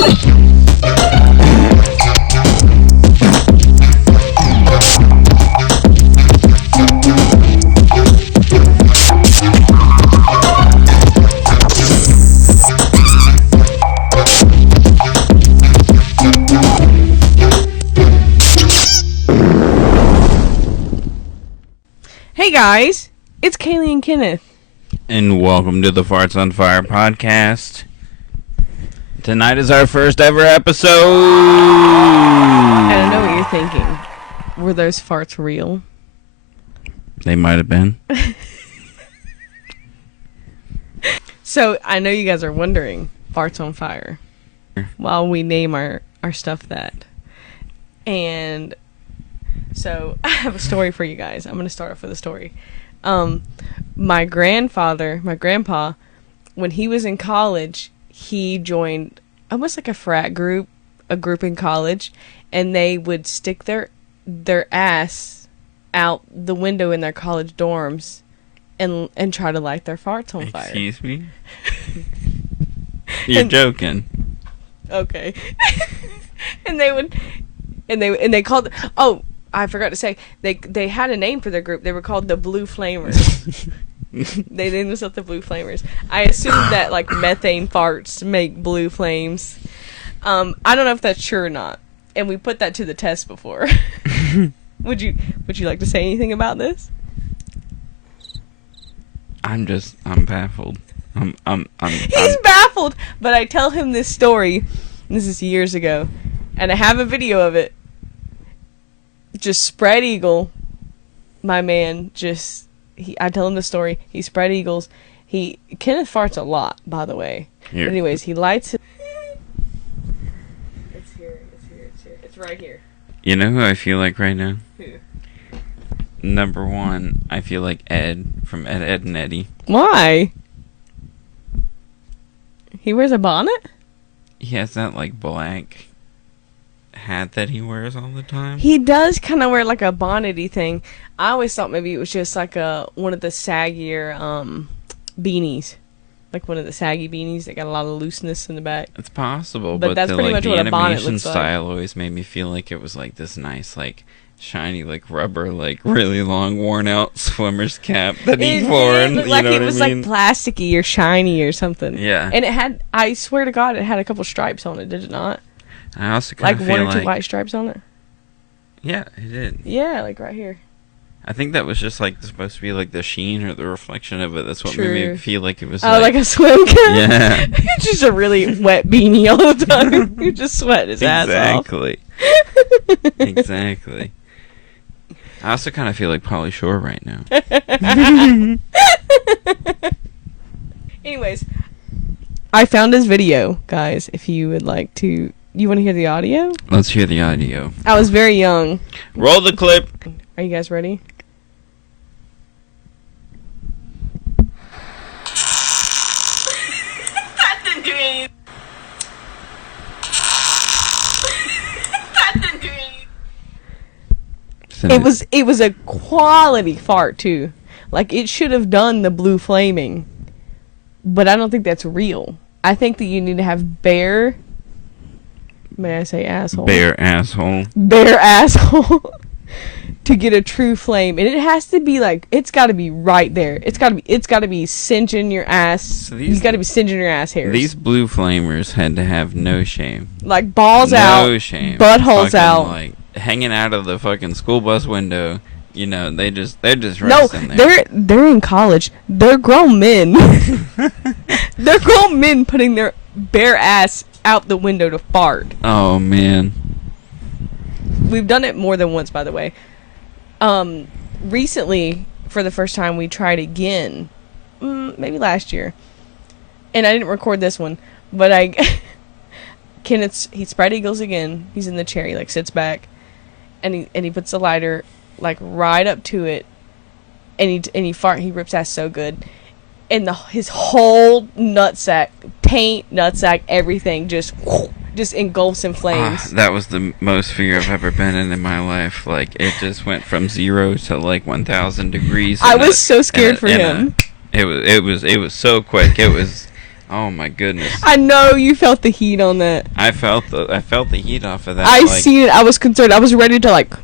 Hey guys, it's Kaylee and Kenneth. And welcome to the Farts on Fire podcast. Tonight is our first ever episode. I don't know what you're thinking. Were those farts real? They might have been. So, I know you guys are wondering, Farts on Fire. While we name our stuff that. And so, I have a story for you guys. I'm going to start off with a story. My grandpa, when he was in college, he joined almost like a frat group, a group in college, and they would stick their ass out the window in their college dorms and try to light their farts on fire. Excuse me? You're joking. Okay. and they called, oh, I forgot to say, they had a name for their group. They were called the Blue Flamers. They named themselves the Blue Flamers. I assume that like methane farts make blue flames. I don't know if that's true or not. And we put that to the test before. Would you like to say anything about this? I'm baffled. He's baffled, but I tell him this story. This is years ago, and I have a video of it. Just spread eagle, my man. I tell him the story. He spread eagles. Kenneth farts a lot, by the way. Here. But anyways, he lights it. It's here. It's right here. You know who I feel like right now? Who? Number one, I feel like Ed from Ed, and Eddie. Why? He wears a bonnet? He has that like black hat that he wears all the time. He does kind of wear like a bonnety thing. I always thought maybe it was just like one of the saggier beanies, like one of the saggy beanies that got a lot of looseness in the back. It's possible, but that's pretty much what a bonnet animation looks like. Style always made me feel like it was like this nice, like shiny, like rubber, like really long, worn out swimmer's cap that he wore. It looked like it was I mean? like plasticky or shiny or something. Yeah, and it had. I swear to God, it had a couple stripes on it. Did it not? I also kind of like feel one or two white stripes on it. Yeah, it did. Yeah, like right here. I think that was just like supposed to be like the sheen or the reflection of it. That's what True. made me feel like it was. Oh, like a swim cap. Yeah, it's just a really wet beanie all the time. You just sweat his ass off. Exactly. I also kind of feel like Pauly Shore right now. Anyways, I found his video, guys. If you would like to, you want to hear the audio? Let's hear the audio. I was very young. Roll the clip. Are you guys ready? That didn't do anything. That didn't do anything. It was a quality fart too. Like it should have done the blue flaming. But I don't think that's real. I think that you need to have bare, may I say asshole? Bare asshole. Bare asshole to get a true flame. And it has to be like, it's got to be right there. It's got to be singeing your ass. So You got to be singeing your ass hairs. These blue flamers had to have no shame. Like balls out. No shame. Buttholes fucking, out. Like hanging out of the fucking school bus window. You know, they're just resting No, there. they're in college. They're grown men. They're grown men putting their bare ass out the window to fart. Oh man. We've done it more than once, by the way. Recently, for the first time, we tried again. Maybe last year. And I didn't record this one, but he spread eagles again. He's in the chair, he like sits back, and he puts the lighter like right up to it, and he rips ass so good, and his whole nutsack, everything just engulfs in flames. That was the most fear I've ever been in my life. Like it just went from 0 to like 1,000 degrees. I was so scared for him. It was so quick. It was Oh my goodness. I know you felt the heat on that. I felt the heat off of that. I seen it. I was concerned. I was ready to like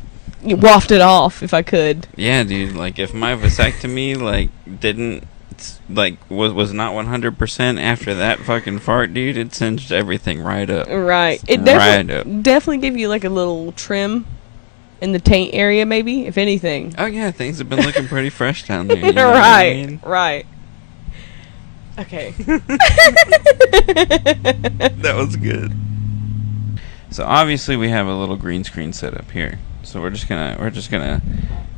waft it off if I could. Yeah, dude. Like if my vasectomy like didn't like was not 100% after that fucking fart, dude, it singed everything right up. Right. It definitely gave you like a little trim in the taint area, maybe, if anything. Oh yeah, things have been looking pretty fresh down there. You know Right. what I mean? Right. Okay. That was good. So obviously we have a little green screen set up here. So we're just gonna,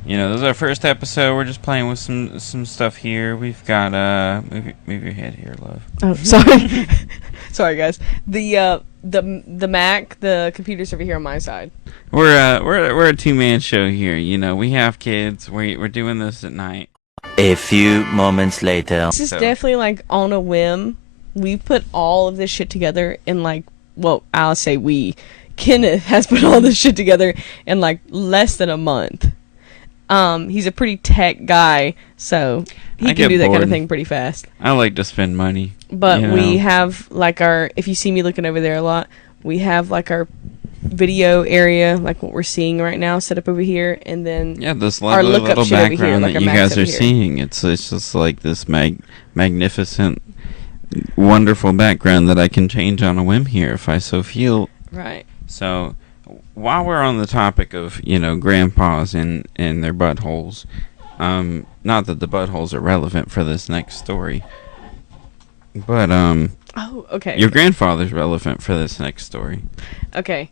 you know, this is our first episode. We're just playing with some stuff here. We've got move your head here, love. Oh, sorry. Sorry, guys. The Mac, the computer's over here on my side. We're a two-man show here. You know, we have kids. We're doing this at night. A few moments later. This is definitely like on a whim. We put all of this shit together in like, well, I'll say we. Kenneth has put all this shit together in like less than a month. He's a pretty tech guy, so he can do that kind of thing pretty fast. I like to spend money. But we have like if you see me looking over there a lot, we have like our video area, like what we're seeing right now, set up over here, and then this little background here, like that you guys are seeing. It's just like this magnificent, wonderful background that I can change on a whim here if I so feel. Right. So, while we're on the topic of, you know, grandpas and their buttholes, not that the buttholes are relevant for this next story, but, oh, okay. Your grandfather's relevant for this next story. Okay.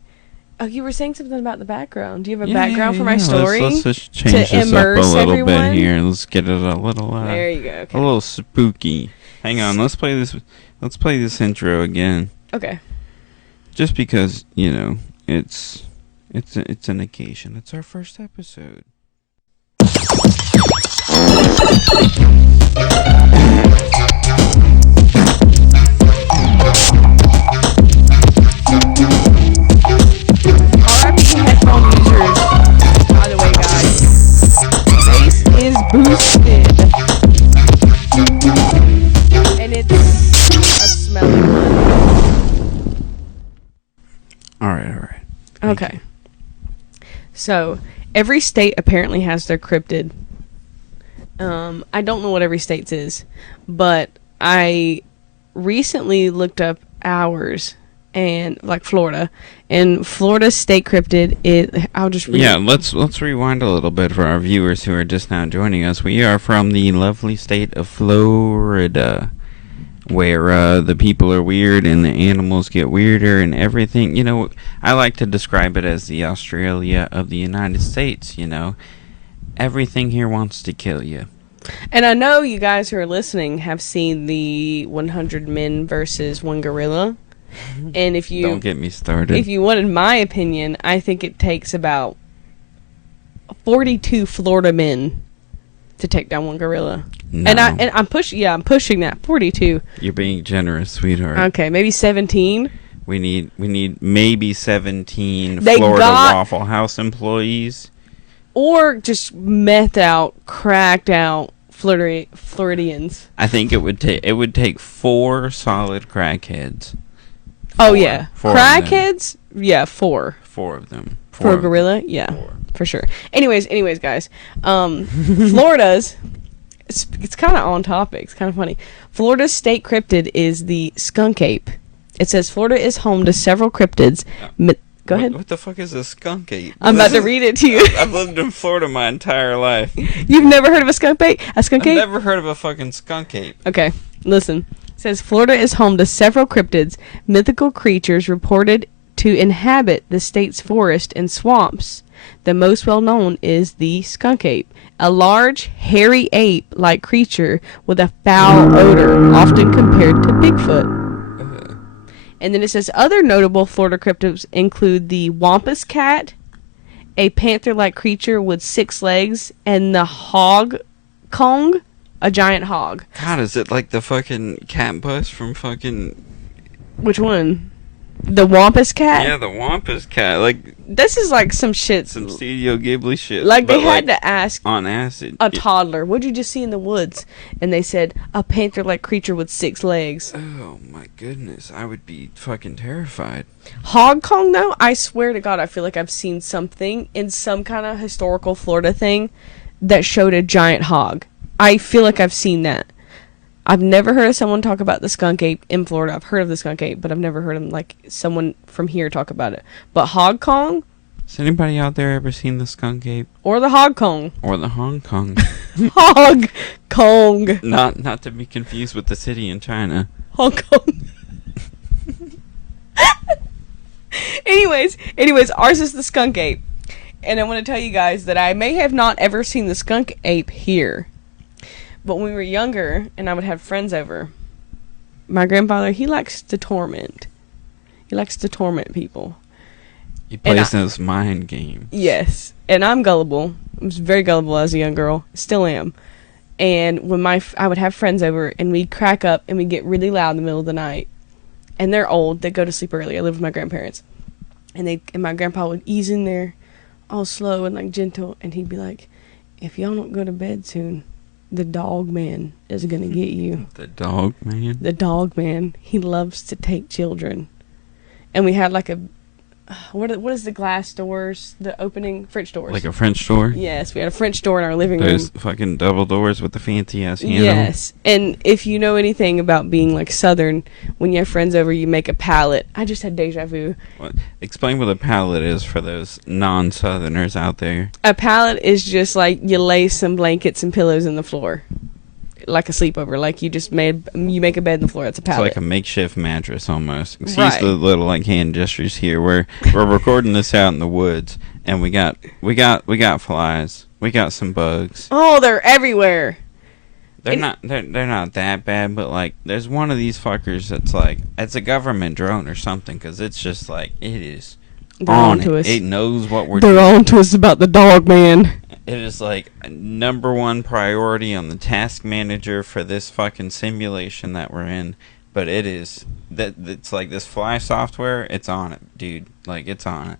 Oh, you were saying something about the background. Do you have a background for my story? Let's just change this up a little bit here. Let's get it a little, there you go. Okay. A little spooky. Hang on, let's play this intro again. Okay. Just because, you know, it's an occasion. It's our first episode. RIP headphone users. By the way, guys, bass is boosted, and it's a smelly one. All right. Okay. So, every state apparently has their cryptid. I don't know what every state's is, but I recently looked up ours, and like Florida, and Florida's state cryptid. I'll just read. Yeah, let's rewind a little bit for our viewers who are just now joining us. We are from the lovely state of Florida, where the people are weird and the animals get weirder and everything. You know, I like to describe it as the Australia of the United States, you know. Everything here wants to kill you. And I know you guys who are listening have seen the 100 Men versus one gorilla. And if you... Don't get me started. If you wanted my opinion, I think it takes about 42 Florida men to take down one gorilla. No. And I'm pushing that 42. You're being generous, sweetheart. Okay, maybe 17. We need maybe 17 Florida Waffle House employees, or just methed out, cracked out Floridians. I think it would take 4 solid crackheads. Oh yeah, crackheads. Yeah, 4. 4 of them. For a gorilla, yeah, 4. For sure. Anyways, guys, Florida's. It's kind of on topic. It's kind of funny. Florida's state cryptid is the skunk ape. It says Florida is home to several cryptids. Go ahead. What the fuck is a skunk ape? I'm about to read it to you. I've lived in Florida my entire life. You've never heard of a skunk ape? I've never heard of a fucking skunk ape. Okay, listen. It says Florida is home to several cryptids, mythical creatures reported to inhabit the state's forest and swamps. The most well-known is the skunk ape, a large, hairy ape-like creature with a foul odor, often compared to Bigfoot. And then it says other notable Florida cryptids include the wampus cat, a panther-like creature with 6 legs, and the hog kong, a giant hog. God, is it like the fucking cat bus from fucking... Which one? The Wampus cat? Yeah, the Wampus cat. Like, This is like some shit. some Studio Ghibli shit. Like, but they had to ask on acid. a toddler, what'd you just see in the woods? And they said, a panther-like creature with 6 legs. Oh, my goodness. I would be fucking terrified. Hong Kong, though, I swear to God, I feel like I've seen something in some kind of historical Florida thing that showed a giant hog. I feel like I've seen that. I've never heard of someone talk about the skunk ape in Florida. I've heard of the skunk ape, but I've never heard of like someone from here talk about it. But Hong Kong? Has anybody out there ever seen the skunk ape? Or the Hong Kong? Or the Hong Kong? Hong Kong. Not to be confused with the city in China. Hong Kong. Anyways, ours is the skunk ape. And I want to tell you guys that I may have not ever seen the skunk ape here. But when we were younger and I would have friends over, my grandfather, he likes to torment. He likes to torment people. He plays those mind games. Yes. And I'm gullible. I was very gullible as a young girl. Still am. And when I would have friends over and we'd crack up and we'd get really loud in the middle of the night. And they're old. They go to sleep early. I live with my grandparents. And my grandpa would ease in there all slow and like gentle. And he'd be like, if y'all don't go to bed soon, the dog man is going to get you. The dog man? The dog man. He loves to take children. And we had like a... What is the glass doors? The opening French doors. Like a French door? Yes, we had a French door in our living room. Those fucking double doors with the fancy ass handle. Yes, and if you know anything about being like Southern, when you have friends over, you make a pallet. I just had deja vu. Explain what a pallet is for those non-Southerners out there. A pallet is just like you lay some blankets and pillows in the floor, like a sleepover. Like you make a bed in the floor. It's a pallet. It's like a makeshift mattress almost. Excuse Right. the little like hand gestures here. We're recording this out in the woods, and we got flies. We got some bugs. Oh, they're everywhere. They're not that bad, but like there's one of these fuckers that's like it's a government drone or something because it's just like it is They're on on to it. us. It knows what we're They're doing. on to us about the dog man. It is like number one priority on the task manager for this fucking simulation that we're in. But it is it's like this fly software. It's on it, dude. Like it's on it.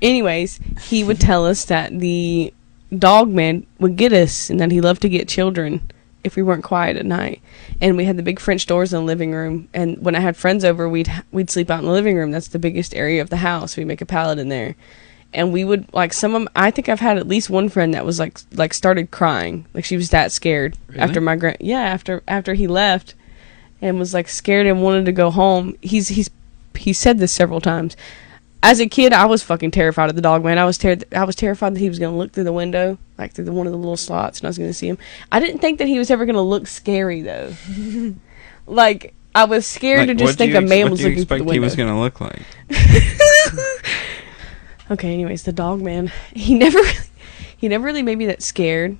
Anyways, he would tell us that the dog man would get us and that he loved to get children if we weren't quiet at night. And we had the big French doors in the living room. And when I had friends over, we'd sleep out in the living room. That's the biggest area of the house. We'd make a pallet in there. And we would, like, I think I've had at least one friend that was, like started crying. Like, she was that scared. Really? After he left and was, like, scared and wanted to go home. He said this several times. As a kid, I was fucking terrified of the dog man. I was terrified that he was going to look through the window, like through one of the little slots, and I was going to see him. I didn't think that he was ever going to look scary, though. Like, I was scared to just think a man was looking through the window. What do you expect he was going to look like? Okay, anyways, the dog man, he never really made me that scared,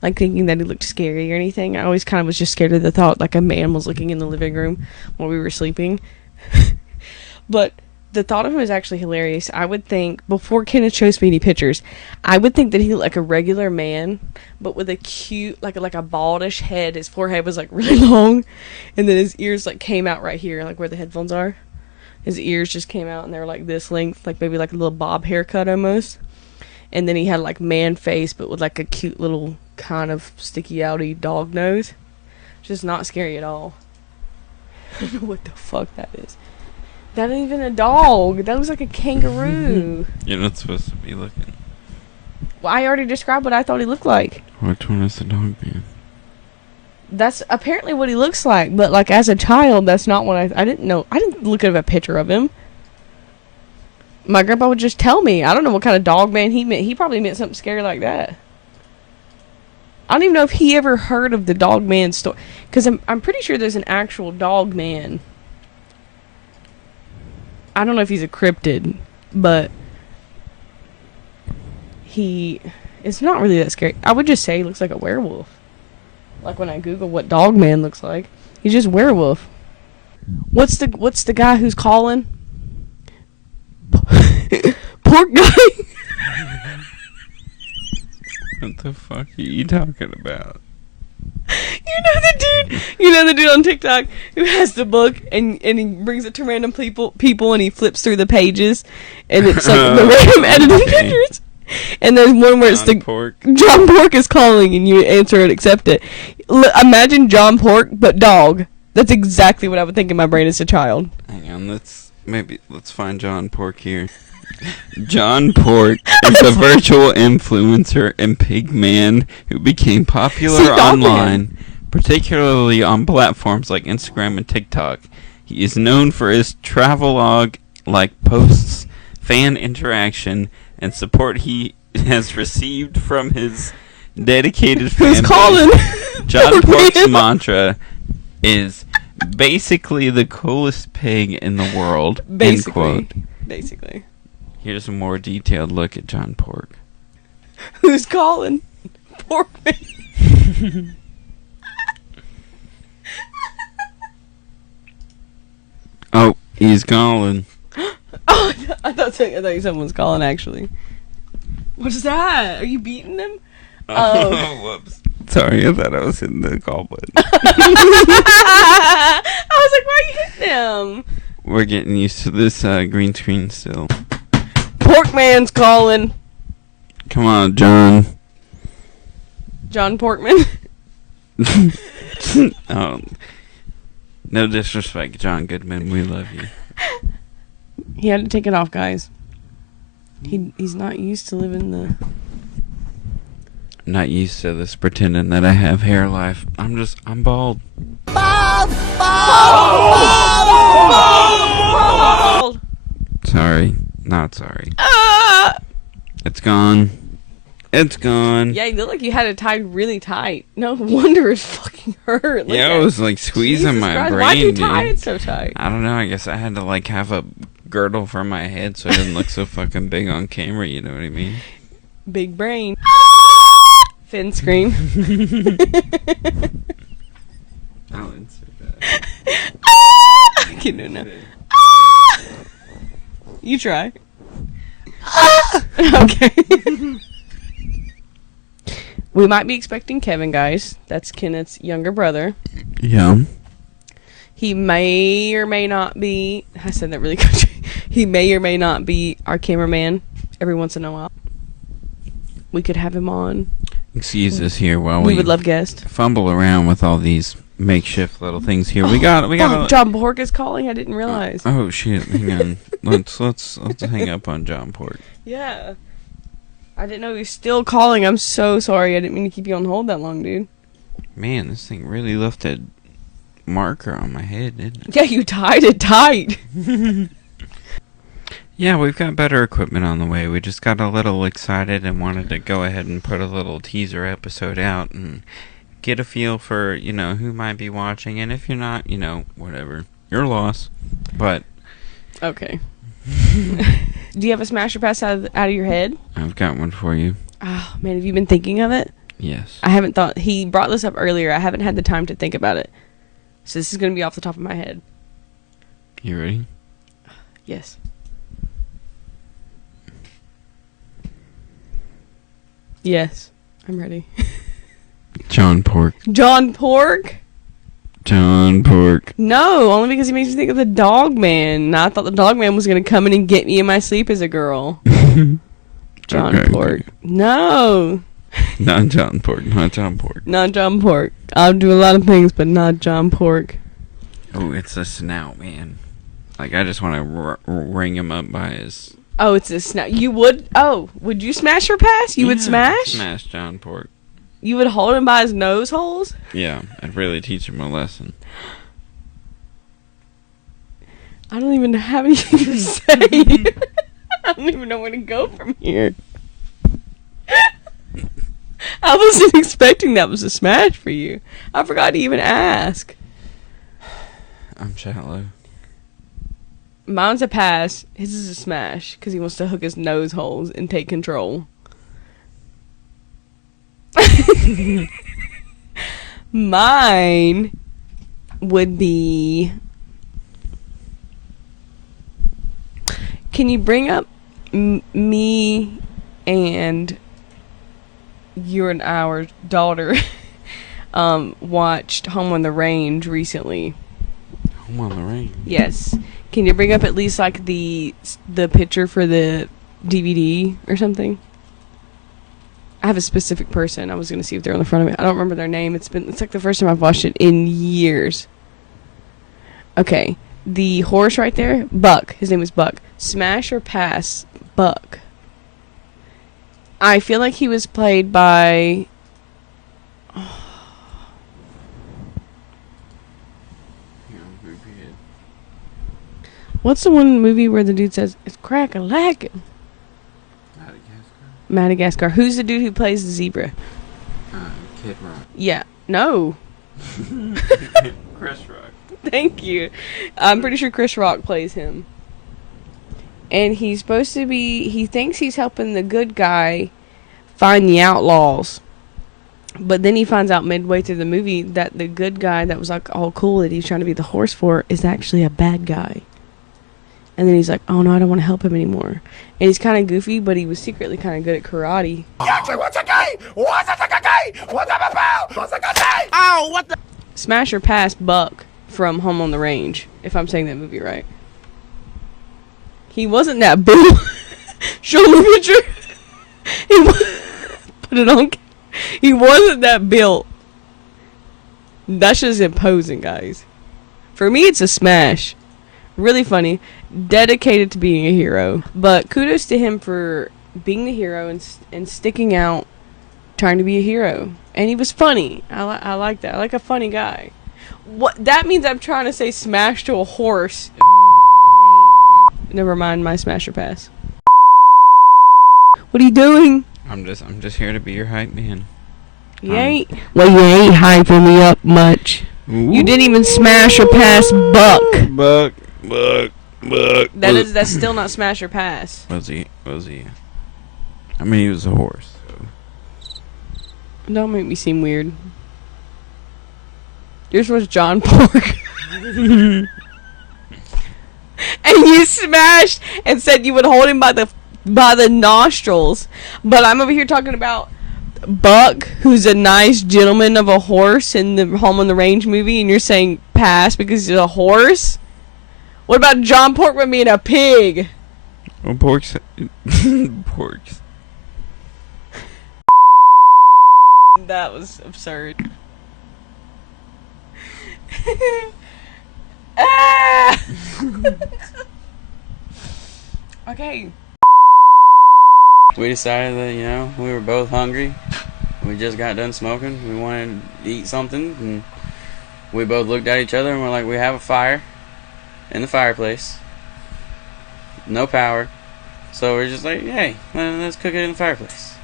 like thinking that he looked scary or anything. I always kind of was just scared of the thought like a man was looking in the living room while we were sleeping. But the thought of him is actually hilarious. I would think, before Kenneth shows me any pictures, I would think that he looked like a regular man, but with a cute, like a baldish head. His forehead was like really long, and then his ears like came out right here, like where the headphones are. His ears just came out and they were like this length, like maybe like a little bob haircut almost. And then he had like man face, but with like a cute little kind of sticky outy dog nose. Just not scary at all. I don't know what the fuck that is. That ain't even a dog. That looks like a kangaroo. You're not supposed to be looking. Well, I already described what I thought he looked like. Which one is the dog man? That's apparently what he looks like, but like as a child, that's not what I didn't know. I didn't look at a picture of him. My grandpa would just tell me. I don't know what kind of dog man he meant. He probably meant something scary like that. I don't even know if he ever heard of the dog man story, because I'm pretty sure there's an actual dog man. I don't know if he's a cryptid, but it's not really that scary. I would just say he looks like a werewolf. Like when I Google what dog man looks like, he's just werewolf. What's the guy who's calling? Pork guy. What the fuck are you talking about? You You know the dude on TikTok who has the book and he brings it to random people and he flips through the pages and it's like the random edited pictures. And there's one where it's John Pork. John Pork is calling and you answer and accept it. Imagine John Pork but dog. That's exactly what I would think in my brain as a child. Hang on, let's find John Pork here. John Pork is a virtual influencer and pig man who became popular online, particularly on platforms like Instagram and TikTok. He is known for his travelogue-like posts, fan interaction, and support he has received from his dedicated fan base. Calling? John Pork's mantra is basically the coolest pig in the world. Basically. Here's a more detailed look at John Pork. Who's calling? Pork man. Oh, he's calling. Oh, I thought someone was calling actually. What's that? Are you beating them? Oh, whoops. Sorry, I thought I was hitting the call button. I was like, why are you hitting them? We're getting used to this green screen still. Pork man's calling. Come on, John. John Porkman. Oh, no disrespect, John Goodman. We love you. He had to take it off, guys. He's not used to living the... Not used to this pretending that I have hair life. I'm bald. Bald! Sorry. Not sorry. Ah! It's gone. It's gone. Yeah, you look like you had it tied really tight. No wonder it fucking hurt. Yeah, it was like squeezing Jesus my Christ, brain, why'd you dude. tie it so tight? I don't know. I guess I had to like have a girdle for my head so it didn't look so fucking big on camera. You know what I mean? Big brain. Finn scream. I'll insert that. I can do it now. You try. Okay. We might be expecting Kevin, guys. That's Kenneth's younger brother. Yeah. He may or may not be... I said that really good. He may or may not be our cameraman every once in a while. We could have him on. Excuse us here while we would love guests. Fumble around with all these makeshift little things here. We got John Pork is calling. I didn't realize. Oh shit! Hang on. let's hang up on John Pork. Yeah. I didn't know he was still calling. I'm so sorry. I didn't mean to keep you on hold that long, dude. Man, this thing really left a marker on my head, didn't it? Yeah, you tied it tight. Yeah, we've got better equipment on the way. We just got a little excited and wanted to go ahead and put a little teaser episode out and get a feel for, who might be watching. And if you're not, whatever. Your loss. But... Okay. Do you have a smash or pass out of your head? I've got one for you. Oh, man, have you been thinking of it? Yes. I haven't thought... He brought this up earlier. I haven't had the time to think about it. So this is going to be off the top of my head. You ready? Yes. Yes, I'm ready. John Pork. John Pork? John Pork. No, only because he makes me think of the Dog Man. I thought the Dog Man was going to come in and get me in my sleep as a girl. John Pork. Okay. No. Not John Pork. Not John Pork. Not John Pork. I'll do a lot of things, but not John Pork. Oh, it's a snout, man. Like, I just want to ring him up by his... Oh, it's a snout. You would... Oh, would you smash or pass? You would smash? Smash John Pork. You would hold him by his nose holes? Yeah, I'd really teach him a lesson. I don't even have anything to say. I don't even know where to go from here. I wasn't expecting that was a smash for you. I forgot to even ask. I'm shallow. Mine's a pass. His is a smash because he wants to hook his nose holes and take control. Mine would be... Can you bring up me and our daughter watched Home on the Range recently. Home on the Range. Yes. Can you bring up at least like the picture for the DVD or something? I have a specific person. I was gonna see if they're on the front of it. I don't remember their name. It's like the first time I've watched it in years. Okay. The horse right there, Buck. His name was Buck. Smash or pass, Buck. I feel like he was played by... What's the one movie where the dude says, it's crack-a-lackin'? Madagascar. Who's the dude who plays the zebra? Kid Rock. Yeah. No. Chris Rock. Thank you. I'm pretty sure Chris Rock plays him. And he's supposed to be... He thinks he's helping the good guy find the outlaws. But then he finds out midway through the movie that the good guy that was like all cool that he's trying to be the horse for is actually a bad guy. And then he's like, oh no, I don't want to help him anymore. And he's kind of goofy, but he was secretly kind of good at karate. Ow, what the... Smash or pass, Buck from Home on the Range, if I'm saying that movie right. He wasn't that big. Show me a picture. Put it on. He wasn't that built. That's just imposing, guys. For me, it's a smash. Really funny. Dedicated to being a hero. But kudos to him for being the hero and sticking out, trying to be a hero. And he was funny. I like that. I like a funny guy. What that means I'm trying to say smash to a horse. Never mind my smash or pass. What are you doing? I'm just here to be your hype man. You ain't hyping me up much. Ooh. You didn't even smash or pass Buck. Buck. That's still not smash or pass. Was he? I mean, he was a horse. So. Don't make me seem weird. Yours was John Pork. And you smashed and said you would hold him by the nostrils. But I'm over here talking about Buck, who's a nice gentleman of a horse in the Home on the Range movie, and you're saying pass because he's a horse? What about John Porkman being a pig? Well, porks. That was absurd. Ah! Okay. We decided that, we were both hungry. We just got done smoking. We wanted to eat something. And we both looked at each other and we're like, we have a fire in the fireplace. No power. So we're just like, hey, let's cook it in the fireplace.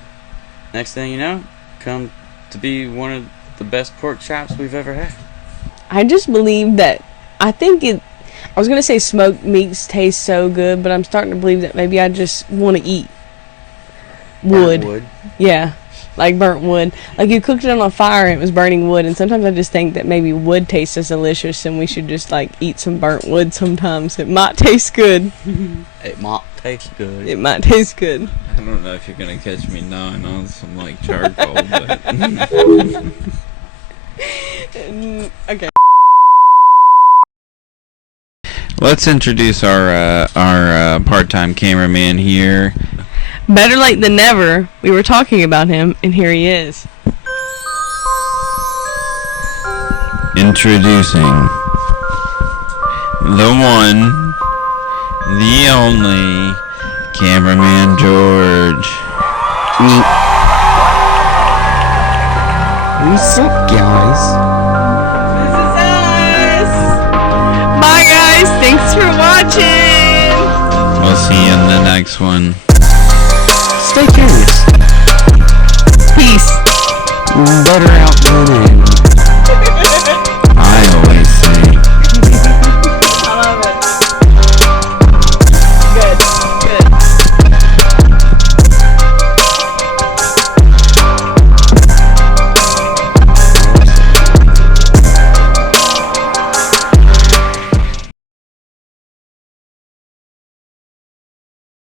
Next thing you know, come to be one of the best pork chops we've ever had. I just believe that, I was going to say smoked meats taste so good, but I'm starting to believe that maybe I just want to eat wood. Burnt wood. Yeah, like burnt wood. Like you cooked it on a fire and it was burning wood, and sometimes I just think that maybe wood tastes as delicious and we should just like eat some burnt wood sometimes. It might taste good. It might taste good. It might taste good. I don't know if you're gonna catch me gnawing on some like charcoal, but Okay. let's introduce our part-time cameraman here. Better late than never. We were talking about him, and here he is. Introducing the one, the only cameraman George. What's up, guys? This is us. Bye, guys. Thanks for watching. We'll see you in the next one. Stay curious. Peace. Butter out.